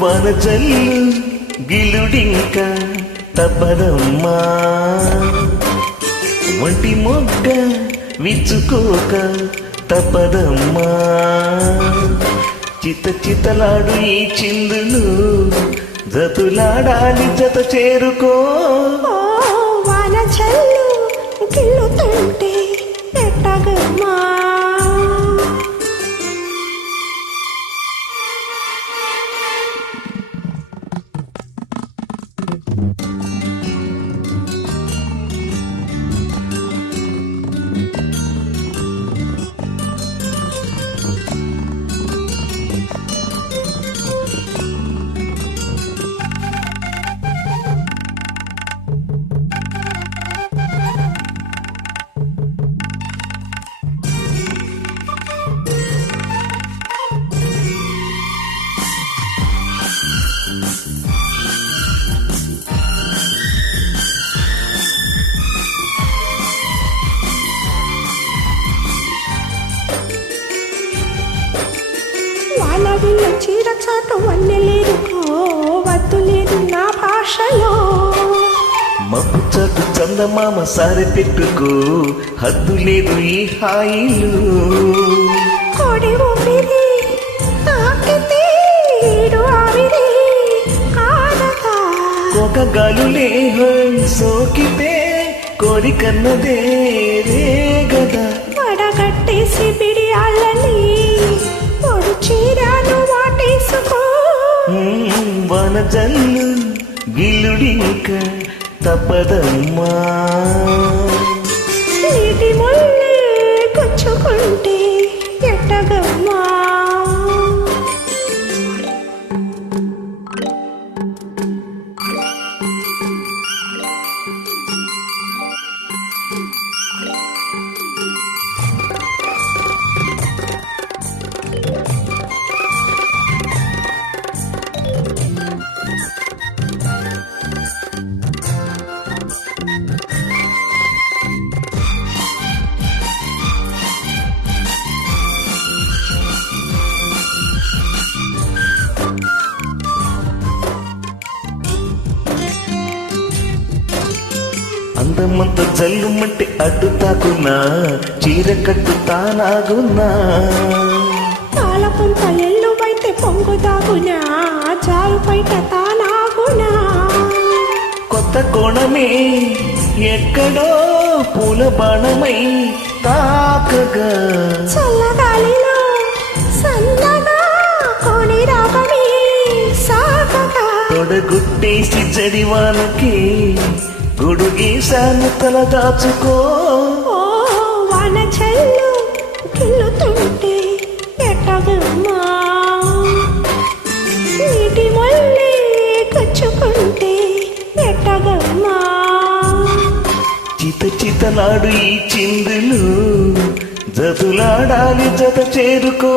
వనజల్లు గిలుడింక తప్పదమ్మా వంటి మొగ్గ విచ్చుకోక తప్పదమ్మా చిత చితలాడు ఈ చిందులు జతులాడాలి జత చేరుకో వనజల్లు గిల్లుతుంటే ఎట్టగమ్మా వానవిల్లు చీర చాటు వన్నెలేదు వద్దు లేదు నా భాషలో మబ్బు చాటు చందమామ సారి పెట్టుకో హద్దు లేదు ఈ హాయిలు కోడి ఊపిరి తాకితే ఈడు ఆవిరి కాదతా ఒక గాలులే సోకితే కోరికన్నదే రేగదా వడగట్టేసి బిడియాలని పొడి చీరాను వాటేసుకో వనజల్లు గిల్లుడింక తప్పదమ్మా నీటి ముల్లే గుచ్చుకుంటే ఎట్టగమ్మా అందమంత జల్లుమంటే అడ్డు తాకున్నా చీర కట్టు తానాగున్నా తాళపుంత ఎల్లువైతే పొంగుదాగునా చాలు బయట తానాగునా కొత్త కోణమే ఎక్కడో పూల బాణమై తాకగా చల్లగాలిలో సన్నగా కోని రాగమే సాగగా తొడగుట్టేసి జడివానకి గుడుగీసాను తల దాచుకో వనజల్లు గిల్లుతుంటే ఎట్టగమ్మా నీటి మళ్ళీ గుచ్చుకుంటే ఎట్టగమ్మా చిత చితలాడు ఈ చిందులు జతులాడాలి జత చేరుకో